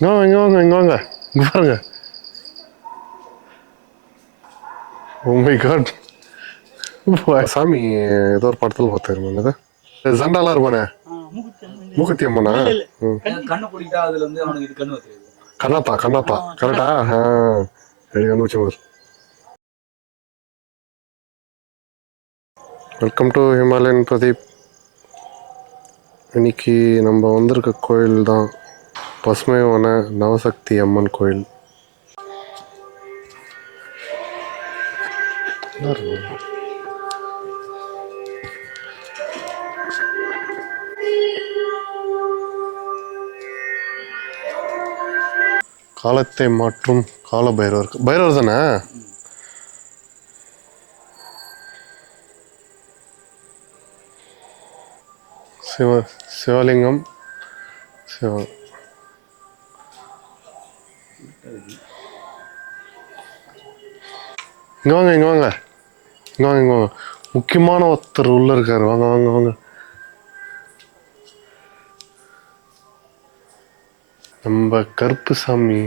இங்கே வாங்க இங்கே வாங்க இங்கே வாங்க இங்கே பாருங்க. Oh my God. சாமி ஏதோ ஒரு படத்தில் பார்த்துருந்தது. சண்டாலாம் இருப்பானே மூக்குத்தி அம்மனா. கண்ணாத்தா கண்ணாத்தா கரெக்டா. சரி கண்டுபிடிச்ச மாதிரி. Welcome to Himalayan Pradeep. இன்னைக்கு நம்ம வந்திருக்க கோயில் தான் பசுமையான நவசக்தி அம்மன் கோயில். காலத்தை மாற்றும் கால பைரவர். பைரவர் தானே? சிவலிங்கம் சிவ. இங்கே வாங்க இங்கே வாங்க இங்கே வாங்க இங்கே வாங்க. முக்கியமான ஒருத்தர் உள்ள இருக்காரு. வாங்க வாங்க வாங்க. நம்ம கருப்புசாமி.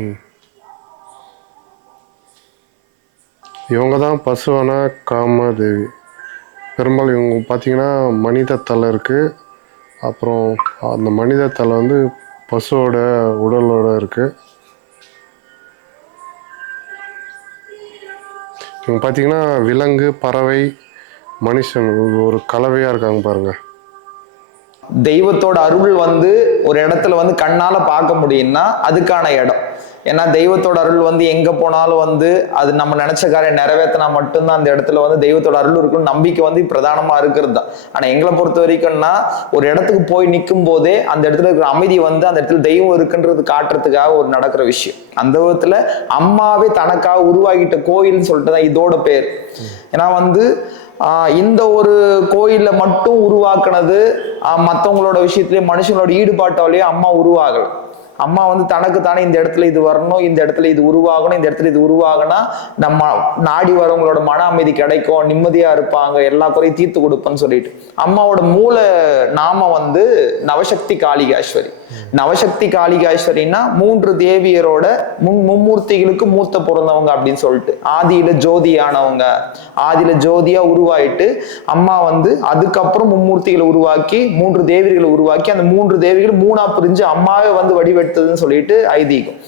இவங்க தான் பசுவான காமதேவி. பெரும்பாலும் இவங்க பார்த்தீங்கன்னா மனித தலை இருக்குது. அப்புறம் அந்த மனித தலை வந்து பசுவோட உடலோட இருக்குது. இவங்க பார்த்தீங்கன்னா விலங்கு பறவை மனுஷன் ஒரு கலவையாக இருக்காங்க பாருங்க. தெய்வத்தோட அருள் வந்து ஒரு இடத்துல வந்து கண்ணால பார்க்க முடியும்னா அதுக்கான இடம். ஏன்னா தெய்வத்தோட அருள் வந்து எங்க போனாலும் வந்து அது நம்ம நினைச்ச காரியம் நிறைவேற்றினா மட்டும்தான் அந்த இடத்துல வந்து தெய்வத்தோட அருள் இருக்குன்னு நம்பிக்கை வந்து பிரதானமா இருக்கிறது தான். ஆனா எங்களை பொறுத்த வரைக்கும்னா ஒரு இடத்துக்கு போய் நிற்கும் போதே அந்த இடத்துல இருக்கிற அமைதி வந்து அந்த இடத்துல தெய்வம் இருக்குன்றது காட்டுறதுக்காக ஒரு நடக்கிற விஷயம். அந்த விதத்துல அம்மாவே தனக்காக உருவாகிட்ட கோயில்னு சொல்லிட்டு தான் இதோட பேர். ஏன்னா வந்து இந்த ஒரு கோயில்ல மட்டும் உருவாக்குனது மற்றவங்களோட விஷயத்திலேயே மனுஷங்களோட ஈடுபாட்டாலேயே அம்மா உருவாகல. அம்மா வந்து தனக்கு தானே இந்த இடத்துல இது வரணும், இந்த இடத்துல இது உருவாகணும், இந்த இடத்துல இது உருவாகுனா நம்ம நாடி வரவங்களோட மன அமைதி கிடைக்கும், நிம்மதியா இருப்பாங்க, எல்லா குறையும் தீர்த்து கொடுப்பேன்னு சொல்லிட்டு அம்மாவோட மூல நாம வந்து நவசக்தி காளிகாஸ்வரி. நவசக்தி காளிகாஸ்வரின்னா 3 தேவியரோட மும்மூர்த்திகளுக்கு மூத்த பிறந்தவங்க அப்படின்னு சொல்லிட்டு ஆதியில ஜோதியானவங்க. ஆதியில ஜோதியா உருவாயிட்டு அம்மா வந்து அதுக்கப்புறம் மும்மூர்த்திகளை உருவாக்கி 3 தேவிகளை உருவாக்கி அந்த 3 தேவிகள் 3ஆ பிரிஞ்சு அம்மாவே வந்து வடிவெடுத்ததுன்னு சொல்லிட்டு ஐதீகம்.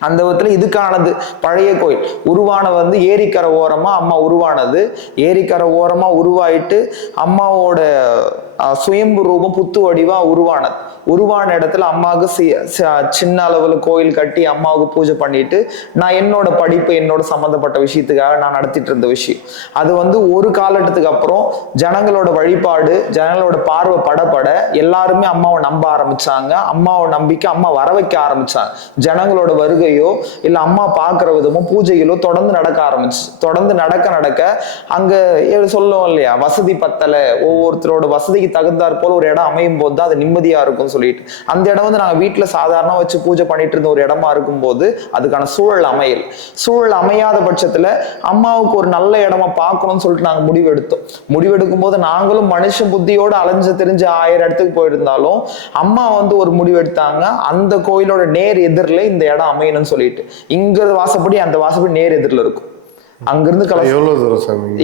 அந்த விதத்துல இதுக்கானது பழைய கோயில் உருவான வந்து ஏரிக்கரை ஓரமா அம்மா உருவானது. ஏரிக்கரை ஓரமா உருவாயிட்டு அம்மாவோட சுயம்பு ரூபம் புத்து வடிவா உருவானது. உருவான இடத்துல அம்மாவுக்கு சின்ன அளவுல கோயில் கட்டி அம்மாவுக்கு பூஜை பண்ணிட்டு நான் என்னோட படிப்பு என்னோட சம்மந்தப்பட்ட விஷயத்துக்காக நான் நடத்திட்டு இருந்த விஷயம். அது வந்து ஒரு காலகட்டத்துக்கு அப்புறம் ஜனங்களோட வழிபாடு ஜனங்களோட பார்வை படப்பட எல்லாருமே அம்மாவை நம்ப ஆரம்பிச்சாங்க. அம்மாவை நம்பிக்கை அம்மா வர வைக்க ஆரம்பிச்சாங்க. ஜனங்களோட வருகையோ இல்ல அம்மா பாக்குற விதமோ பூஜைகளோ தொடர்ந்து நடக்க ஆரம்பிச்சு. தொடர்ந்து நடக்க நடக்க அங்க சொல்லுவோம் இல்லையா, வசதி பத்தலை, ஒவ்வொருத்தரோட வசதிக்கு தகுந்தாற் போல ஒரு இடம் அமையும் போது தான் அது நிம்மதியா இருக்கும் சொல்லிட்டு அந்த இடம் வந்து நாங்க வீட்டுல சாதாரண வச்சு பூஜை பண்ணிட்டு இருந்த ஒரு இடமா இருக்கும் போது அதுக்கான சூழல் அமையல். சூழல் அமையாத பட்சத்துல அம்மாவுக்கு ஒரு நல்ல இடமா பார்க்கணும்னு சொல்லிட்டு நாங்க முடிவெடுத்தோம். முடிவெடுக்கும் போது நாங்களும் மனுஷ புத்தியோட அலைஞ்சு தெரிஞ்சு 1000 இடத்துக்கு போயிருந்தாலும் அம்மா வந்து ஒரு முடிவெடுத்தாங்க. அந்த கோயிலோட நேர் எதிரில இந்த இடம் அமையணும்னு சொல்லிட்டு இங்க வாசப்படி அந்த வாசப்படி நேர் எதிரில இருக்கும். அங்கிருந்து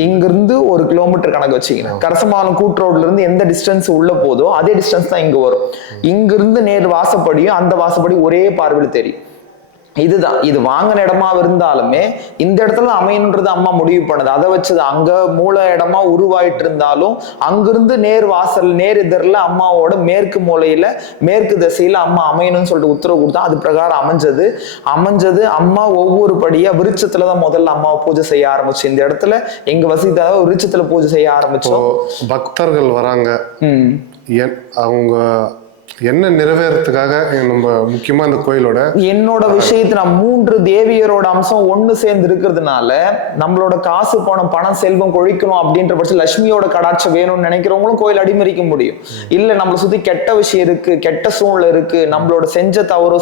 இங்கிருந்து 1 கிலோமீட்டர் கணக்கு வச்சுக்கணும். கரசமாலம் கூட்ரோட்ல இருந்து எந்த டிஸ்டன்ஸ் உள்ள போதோ அதே டிஸ்டன்ஸ் தான் இங்க வரும். இங்கிருந்து நேர் வாசப்படியும் அந்த வாசப்படி ஒரே பார்வையில் தெரியும். இதுதான் இது வாங்கின இடமா இருந்தாலுமே இந்த இடத்துல அமையன்றது அம்மா முடிவு பண்ணது. அதை வச்சது அங்க மூல இடமா உருவாயிட்டு இருந்தாலும் அங்கிருந்து நேர் வாசல் நேர் எதிரில் அம்மாவோட மேற்கு மூலையில மேற்கு திசையில அம்மா அமையணும்னு சொல்லிட்டு உத்தரவு கொடுத்தா அது பிரகாரம் அமைஞ்சது. அம்மா ஒவ்வொரு படியா விருட்சத்துலதான் முதல்ல அம்மாவை பூஜை செய்ய ஆரம்பிச்சு. இந்த இடத்துல எங்க வசதியாக விருட்சத்துல பூஜை செய்ய ஆரம்பிச்சோம். பக்தர்கள் வராங்க, அவங்க என்ன நிறைவேறதுக்காக நம்ம முக்கியமா இந்த கோயிலோட என்னோட விஷயத்தை நான் 3 தேவியரோட அம்சம் ஒண்ணு சேர்ந்து இருக்கிறதுனால நம்மளோட காசு பணம் செல்வம் கொழிக்கணும் அப்படின்ற பட்சம் லட்சுமியோட கடாட்சம் வேணும்னு நினைக்கிறவங்களும் கோயில் அடிமறிக்க முடியும். இல்ல நம்மளை சுத்தி கெட்ட விஷயம் இருக்கு, கெட்ட சூழ்நிலை இருக்கு, நம்மளோட செஞ்ச தவறோ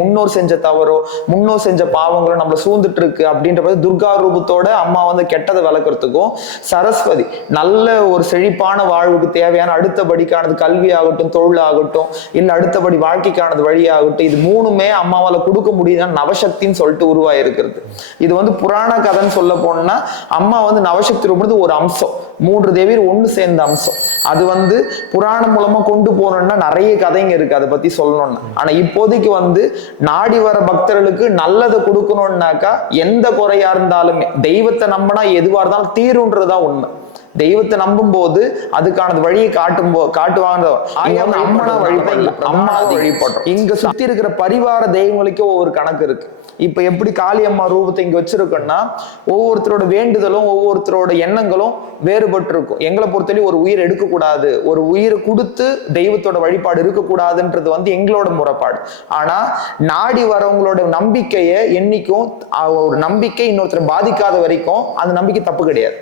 முன்னோர் செஞ்ச தவறோ முன்னோர் செஞ்ச பாவங்களோ நம்மள சூழ்ந்துட்டு இருக்கு அப்படின்ற துர்கா ரூபத்தோட அம்மா வந்து கெட்டதை விளக்குறதுக்கும் சரஸ்வதி நல்ல ஒரு செழிப்பான வாழ்வுக்கு தேவையான அடுத்த படிக்கானது கல்வி ஆகட்டும் தொழில் ஆகட்டும், இல்ல அடுத்தபடி வாழ்க்கைக்கானது வழியாகட்டும், இது மூணுமே அம்மாவால கொடுக்க முடியுதுன்னா நவசக்தின்னு சொல்லிட்டு உருவாயிருக்கிறது. இது வந்து புராண கதைன்னு சொல்ல போனா அம்மா வந்து நவசக்தி ரூபது ஒரு அம்சம், 3 தேவியர் ஒண்ணு சேர்ந்த அம்சம். அது வந்து புராணம் மூலமா கொண்டு போறோம்னா நிறைய கதைங்க இருக்கு அதை பத்தி சொல்லணும்னா. ஆனா இப்போதைக்கு வந்து நாடி வர பக்தர்களுக்கு நல்லதை கொடுக்கணும்னாக்கா எந்த குறையா இருந்தாலுமே தெய்வத்தை நம்பினா எதுவா இருந்தாலும் தீருன்றதுதான் உண்மை. தெய்வத்தை நம்பும் போது அதுக்கான வழியை காட்டுவாங்க. அம்மனா வழிபடல, அம்மாவை வழிபடுறோம். இங்க சுத்தி இருக்கிற பரிவார தெய்வங்களுக்கே ஒவ்வொரு கணக்கு இருக்கு. இப்ப எப்படி காளி அம்மா ரூபத்தை இங்க வச்சிருக்கோம்னா ஒவ்வொருத்தரோட வேண்டுதலும் ஒவ்வொருத்தரோட எண்ணங்களும் வேறுபட்டு இருக்கும். எங்களை பொறுத்தவரை ஒரு உயிர் எடுக்கக்கூடாது, ஒரு உயிரை கொடுத்து தெய்வத்தோட வழிபாடு இருக்கக்கூடாதுன்றது வந்து எங்களோட முறைப்பாடு. ஆனா நாடி வரவங்களோட நம்பிக்கையை என்னைக்கும் ஒரு நம்பிக்கை இன்னொருத்தரை பாதிக்காத வரைக்கும் அந்த நம்பிக்கை தப்பு கிடையாது.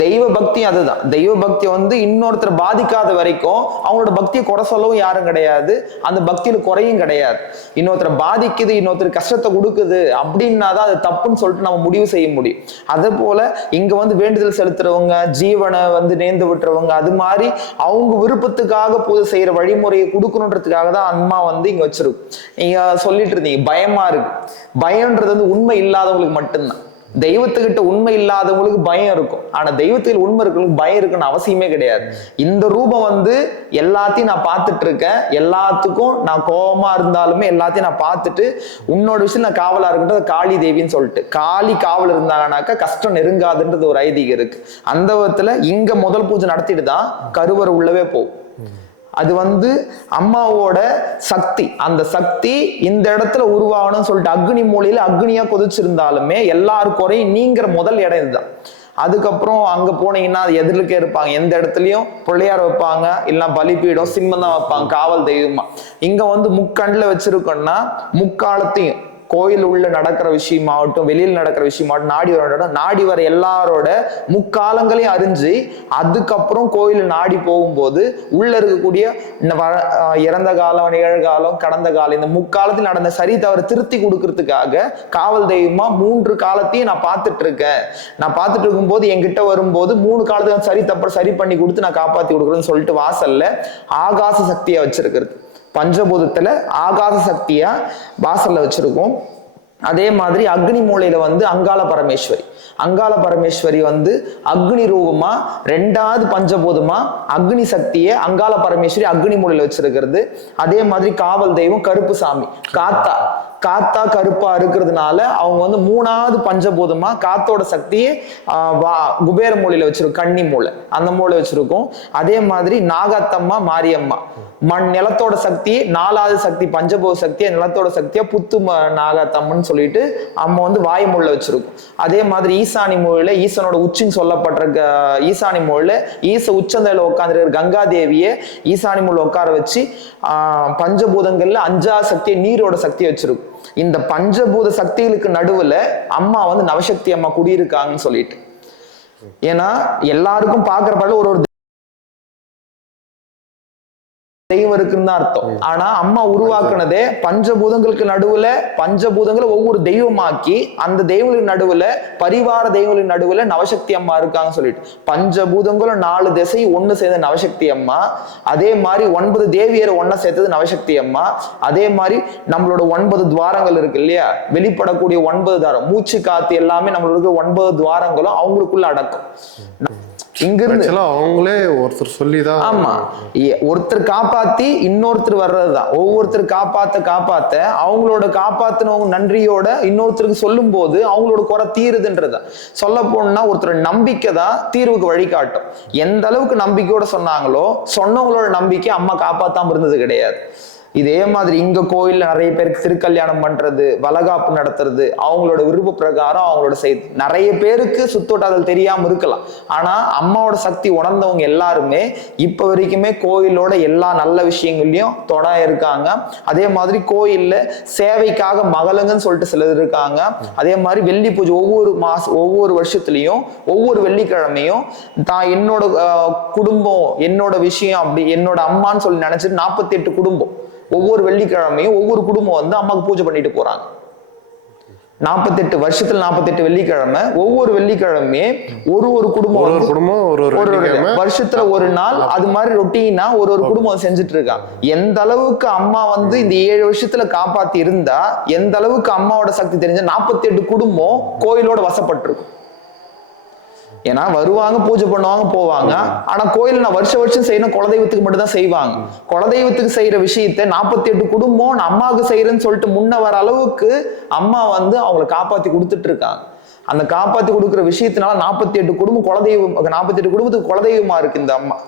தெய்வ பக்தி அதுதான். தெய்வ பக்தி வந்து இன்னொருத்தர் பாதிக்காத வரைக்கும் அவங்களோட பக்தியை குறை சொல்லவும் யாரும் கிடையாது, அந்த பக்தியில குறையும் கிடையாது. இன்னொருத்தரை பாதிக்குது, இன்னொருத்தர் கஷ்டத்தை கொடுக்குது அப்படின்னாதான் அது தப்புன்னு சொல்லிட்டு நம்ம முடிவு செய்ய முடியும். அதே போல இங்க வந்து வேண்டுதல் செலுத்துறவங்க, ஜீவனை வந்து நேர்ந்து விட்டுறவங்க, அது மாதிரி அவங்க விருப்பத்துக்காக பூஜை செய்யற வழிமுறையை கொடுக்கணுன்றதுக்காக தான் அம்மா வந்து இங்க வச்சிருக்கும். நீங்க சொல்லிட்டு இருந்தீங்க பயமா இருக்கு. பயம்ன்றது வந்து உண்மை இல்லாதவங்களுக்கு மட்டும்தான். தெய்வத்துக்கிட்ட உண்மை இல்லாதவங்களுக்கு பயம் இருக்கும். ஆனா தெய்வத்தில் உண்மை இருக்கிறவங்களுக்கு பயம் இருக்குன்னு அவசியமே கிடையாது. இந்த ரூபம் வந்து எல்லாத்தையும் நான் பார்த்துட்டு இருக்கேன், எல்லாத்துக்கும் நான் கோபமா இருந்தாலுமே எல்லாத்தையும் நான் பார்த்துட்டு உன்னோட விஷயம் நான் காவலா இருக்கின்றது காளி தேவின்னு சொல்லிட்டு காளி காவல் இருந்தாங்கனாக்கா கஷ்டம் நெருங்காதுன்றது ஒரு ஐதீகம் இருக்கு. அந்த விதத்துல இங்க முதல் பூஜை நடத்திட்டு தான் கருவறை உள்ளவே போகும். அது வந்து அம்மாவோட சக்தி. அந்த சக்தி இந்த இடத்துல உருவாகணும்னு சொல்லிட்டு அக்னி மூலையில அக்னியா கொதிச்சிருந்தாலுமே எல்லாருக்கும் நீங்கிற முதல் இடம் இதுதான். அதுக்கப்புறம் அங்க போனீங்கன்னா எதிர்க்கே இருப்பாங்க, எந்த இடத்துலயும் பிள்ளையார் வைப்பாங்க, இல்லைன்னா பலிபீடம் சிம்மம் தான் வைப்பாங்க காவல் தெய்வமா. இங்க வந்து முக்கண்ல வச்சிருக்கோம்னா முக்காலத்தையும் கோயில் உள்ள நடக்கிற விஷயமாகட்டும் வெளியில் நடக்கிற விஷயமாகட்டும் நாடி வர எல்லாரோட முக்காலங்களையும் அறிஞ்சு அதுக்கப்புறம் கோயில் நாடி போகும்போது உள்ள இருக்கக்கூடிய இறந்த காலம், நிகழ்காலம், கடந்த காலம், இந்த முக்காலத்தில் நடந்த சரி தவறு திருத்தி கொடுக்கறதுக்காக காவல் தெய்வமா 3 காலத்தையும் நான் பார்த்துட்டு இருக்கேன். நான் பார்த்துட்டு இருக்கும்போது என்கிட்ட வரும்போது 3 காலத்தையும் சரி தப்ப சரி பண்ணி கொடுத்து நான் காப்பாத்தி கொடுக்குறேன்னு சொல்லிட்டு வாசல்ல ஆகாச சக்தியா வச்சிருக்கிறது. பஞ்சபூதத்துல ஆகாச சக்தியா வாசல்ல வச்சிருக்கோம். அதே மாதிரி அக்னி மூலையில வந்து அங்காள பரமேஸ்வரி. அங்காள பரமேஸ்வரி வந்து அக்னி ரூபமா 2வது பஞ்சபூதமா அக்னி சக்தியை அங்காள பரமேஸ்வரி அக்னி மூலையில வச்சிருக்கிறது. அதே மாதிரி காவல் தெய்வம் கருப்பு சாமி, காத்தா கருப்பா இருக்கிறதுனால அவங்க வந்து 3வது பஞ்சபூதமா காத்தோட சக்தியை குபேர மூலையில வச்சிருக்கோம், கன்னி மூலை அந்த மூலை வச்சிருக்கோம். அதே மாதிரி நாகத்தம்மா மாரியம்மா நிலத்தோட சக்தி, 4வது சக்தி பஞ்சபூத சக்தியை நிலத்தோட சக்தியா புத்து நாகத்தம்மன் சொல்லிட்டு அம்மா வந்து வாயுமூல வச்சிருக்கும். அதே மாதிரி ஈசானி மூலையில ஈசனோட உச்சின்னு சொல்லப்படுற ஈசானி மூலையில உச்சந்தையில உட்காந்துருக்கிற கங்கா தேவியை ஈசானி மூல உட்கார வச்சு பஞ்சபூதங்கள்ல 5வது சக்தியை நீரோட சக்தியை வச்சிருக்கும். இந்த பஞ்சபூத சக்திகளுக்கு நடுவுல அம்மா வந்து நவசக்தி அம்மா குடியிருக்காங்கன்னு சொல்லிட்டு. ஏன்னா எல்லாருக்கும் பாக்குற பாடல ஒரு தெய்வம் இருக்குன்னு தான் அர்த்தம். ஆனா அம்மா உருவாக்குனதே பஞ்சபூதங்களுக்கு நடுவுல பஞ்சபூதங்களை ஒவ்வொரு தெய்வமாக்கி அந்த தெய்வங்களுக்கு நடுவுல பரிவார தெய்வங்களுக்கு நடுவுல நவசக்தி அம்மா இருக்காங்க சொல்லிட்டு பஞ்சபூதங்களும் 4 திசை ஒண்ணு சேர்ந்த நவசக்தி அம்மா. அதே மாதிரி 9 தேவியரை ஒண்ணா சேர்த்தது நவசக்தி அம்மா. அதே மாதிரி நம்மளோட 9 துவாரங்கள் இருக்கு இல்லையா, வெளிப்படக்கூடிய 9 துவாரம், மூச்சு காத்து எல்லாமே நம்மளோட 9 துவாரங்களும் அவங்களுக்குள்ள அடக்கும். இங்க இருந்து அவங்களே ஒருத்தர் சொல்லிதான். ஆமா, ஒருத்தர் காப்பாத்தி இன்னொருத்தர் வர்றதுதான். ஒவ்வொருத்தர் காப்பாத்த அவங்களோட காப்பாத்தினவங்க நன்றியோட இன்னொருத்தருக்கு சொல்லும் போது அவங்களோட குறை தீருதுன்றதான். சொல்ல போனா ஒருத்தர் நம்பிக்கை தான் தீர்வுக்கு வழிகாட்டும். எந்த அளவுக்கு நம்பிக்கையோட சொன்னாங்களோ சொன்னவங்களோட நம்பிக்கை அம்மா காப்பாத்தாம இருந்தது கிடையாது. இதே மாதிரி இங்க கோயில்ல நிறைய பேருக்கு திருக்கல்யாணம் பண்றது, வளகாப்பு நடத்துறது அவங்களோட விருப்ப பிரகாரம் அவங்களோட செய்து. நிறைய பேருக்கு சுத்தோட்டாதல் தெரியாம இருக்கலாம். ஆனா அம்மாவோட சக்தி உணர்ந்தவங்க எல்லாருமே இப்ப வரைக்குமே கோயிலோட எல்லா நல்ல விஷயங்கள்லயும் தொடா இருக்காங்க. அதே மாதிரி கோயில்ல சேவைக்காக மகளுங்கன்னு சொல்லிட்டு சிலர் இருக்காங்க. அதே மாதிரி வெள்ளி பூஜை ஒவ்வொரு வருஷத்துலயும் ஒவ்வொரு வெள்ளிக்கிழமையும் தான் என்னோட குடும்பம் என்னோட விஷயம் அப்படி என்னோட அம்மான்னு சொல்லி நினைச்சிட்டு 48 குடும்பம் ஒவ்வொரு வெள்ளிக்கிழமையும் ஒவ்வொரு குடும்பம் வந்து அம்மாவுக்கு பூஜை பண்ணிட்டு போறாங்க. 48 வருஷத்துல 48 வெள்ளிக்கிழமை, ஒவ்வொரு வெள்ளிக்கிழமையே ஒரு குடும்பம் ஒரு குடும்பம் ஒரு வருஷத்துல ஒரு நாள் அது மாதிரி ரொட்டீனா ஒரு குடும்பம் செஞ்சுட்டு இருக்காங்க. எந்த அளவுக்கு அம்மா வந்து இந்த 7 வருஷத்துல காப்பாத்தி இருந்தா எந்த அளவுக்கு அம்மாவோட சக்தி தெரிஞ்ச 48 குடும்பம் கோயிலோட வசப்பட்டிருக்கும். ஏன்னா வருவாங்க, பூஜை பண்ணுவாங்க, போவாங்க. ஆனா கோயில் நான் வருஷம் செய்யணும், குலதெய்வத்துக்கு மட்டும் தான் செய்வாங்க. குலதெய்வத்துக்கு செய்யற விஷயத்த 48 குடும்பம் அம்மாவுக்கு செய்யறேன்னு சொல்லிட்டு முன்ன வர அளவுக்கு அம்மா வந்து அவங்களை காப்பாத்தி கொடுத்துட்டு இருக்காங்க. அந்த காப்பாத்தி கொடுக்குற விஷயத்தினால 48 குடும்பம் குலதெய்வம், 48 குடும்பத்துக்கு குலதெய்வமா இருக்கு இந்த அம்மா.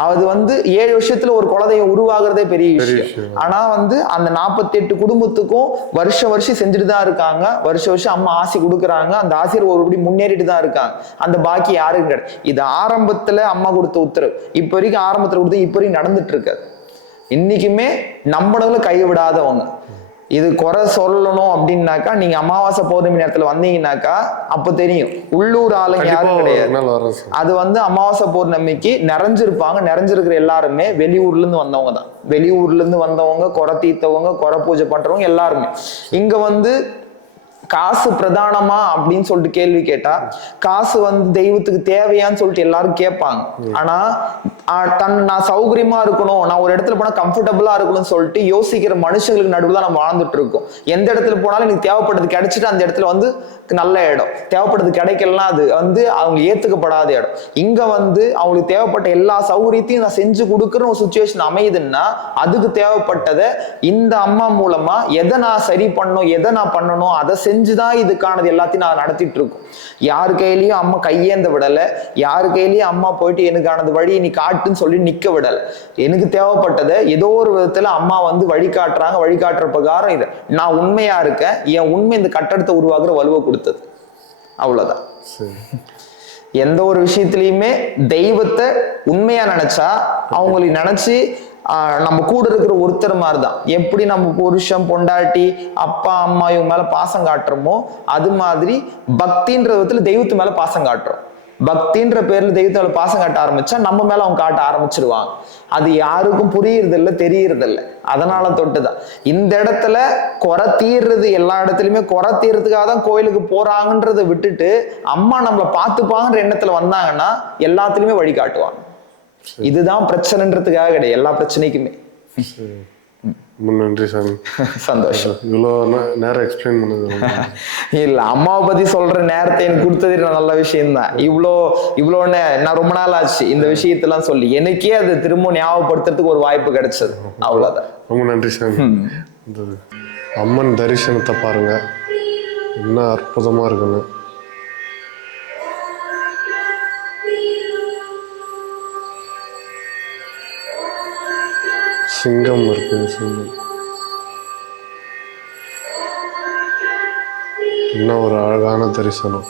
அது வந்து 7 வருஷத்துல ஒரு குலதெய்வம் உருவாகிறதே பெரிய விஷயம். ஆனா வந்து அந்த 48 குடும்பத்துக்கும் வருஷம் செஞ்சுட்டு தான் இருக்காங்க. வருஷம் அம்மா ஆசி கொடுக்குறாங்க. அந்த ஆசிரியர் ஒருபடி முன்னேறிட்டு தான் இருக்காங்க. அந்த பாக்கி யாரும் கிடையாது. இது ஆரம்பத்துல அம்மா கொடுத்த உத்தரவு. இப்ப வரைக்கும் ஆரம்பத்துல கொடுத்து இப்ப வரைக்கும் நடந்துட்டு இருக்காது. இன்னைக்குமே நம்மள கைவிடாதவங்க. இது குறை சொல்லணும் அப்படின்னாக்கா நீங்க அமாவாசை பௌர்ணமி நேரத்துல வந்தீங்கன்னாக்கா அப்ப தெரியும். உள்ளூர் ஆளுங்க யாரும் கிடையாது. அது வந்து அமாவாசை பௌர்ணமிக்கு நிறைஞ்சிருக்கிற எல்லாருமே வெளியூர்ல இருந்து வந்தவங்க தான். வெளியூர்ல இருந்து வந்தவங்க, குறை தீர்த்தவங்க, குறை பூஜை பண்றவங்க எல்லாருமே. இங்க வந்து காசு பிரதானமா அப்படின்னு சொல்லிட்டு கேள்வி கேட்டா, காசு வந்து தெய்வத்துக்கு தேவையான்னு சொல்லிட்டு எல்லாரும் கேட்பாங்க. ஆனா நான் சௌகரியமா இருக்கணும், நான் ஒரு இடத்துல போனா கம்ஃபர்டபுளா இருக்கணும்னு சொல்லிட்டு யோசிக்கிற மனுஷங்களுக்கு நடுவில் தான் நம்ம வாழ்ந்துட்டு இருக்கோம். எந்த இடத்துல போனாலும் எனக்கு தேவைப்பட்டது கிடைச்சிட்டு அந்த இடத்துல வந்து நல்ல இடம், தேவைப்பட்டது கிடைக்கலாம், அது வந்து அவங்க ஏத்துக்கப்படாத இடம். இங்க வந்து அவங்களுக்கு தேவைப்பட்ட எல்லா சௌகரியத்தையும் நான் செஞ்சு கொடுக்குற ஒரு சுச்சுவேஷன் அமையுதுன்னா அதுக்கு தேவைப்பட்டதை இந்த அம்மா மூலமா எதை நான் சரி பண்ணணும், எதை நான் பண்ணணும், அதை செஞ்சுதான் இதுக்கானது எல்லாத்தையும் நான் நடத்திட்டு இருக்கோம். யாரு கையிலயும் அம்மா கையேந்த விடல, யாரு கையிலயும் அம்மா போயிட்டு எனக்கானது வழி நீ காட்டுன்னு சொல்லி நிக்க விடல. எனக்கு தேவைப்பட்டதை ஏதோ ஒரு விதத்துல அம்மா வந்து வழிகாட்டுறாங்க. வழிகாட்டுற பிரகாரம் இது நான் உண்மையா இருக்கேன். என் உண்மை இந்த கட்டடத்தை உருவாக்குற வலுவை கொடுத்தது. அவ்வளவுதான். எந்த ஒரு விஷயத்திலயுமே தெய்வத்தை உண்மையா நினைச்சா அவங்களை நினைச்சு நம்ம கூட இருக்கிற ஒருத்தர் மாதிரிதான். எப்படி நம்ம புருஷன், பொண்டாட்டி, அப்பா, அம்மா இவங்க மேல பாசம் காட்டுறோமோ அது மாதிரி பக்தின்ற விதத்துல தெய்வத்து மேல பாசம் காட்டுறோம். பக்தின்ற பேர்ல தெய்வத்து மேல பாசம் காட்ட ஆரம்பிச்சா நம்ம மேல அவங்க காட்ட ஆரம்பிச்சிருவாங்க. அது யாருக்கும் புரியறது இல்லை, தெரியறது இல்லை. அதனால தொட்டுதான் இந்த இடத்துல குறை தீர்றது, எல்லா இடத்துலயுமே குறை தீர்றதுக்காக தான் கோயிலுக்கு போறாங்கன்றதை விட்டுட்டு அம்மா நம்மளை பார்த்துப்பாங்கன்ற எண்ணத்துல வந்தாங்கன்னா எல்லாத்துலயுமே வழி காட்டுவாங்க. இதுதான் பிரச்சனைன்றதுக்காக கிடையாது, எல்லா பிரச்சனைக்குமே. நன்றி சாமி. சந்தோஷம். இவ்வளோ நேரம் எக்ஸ்பிளைன் பண்ணது. இல்ல, அம்மாவை பத்தி சொல்ற நேரத்தை எனக்கு கொடுத்தது நல்ல விஷயம்தான். இவ்வளோ நான் ரொம்ப நாள் ஆச்சு இந்த விஷயத்தெல்லாம் சொல்லி எனக்கே அது திரும்ப ஞாபகப்படுத்துறதுக்கு ஒரு வாய்ப்பு கிடைச்சது. அவ்வளவுதான். ரொம்ப நன்றி சாமி. இந்த அம்மன் தரிசனத்தை பாருங்க, என்ன அற்புதமா இருக்குன்னு. சிங்கம் இருக்கு, சிங்கம். என்ன ஒரு அழகான தரிசனம்.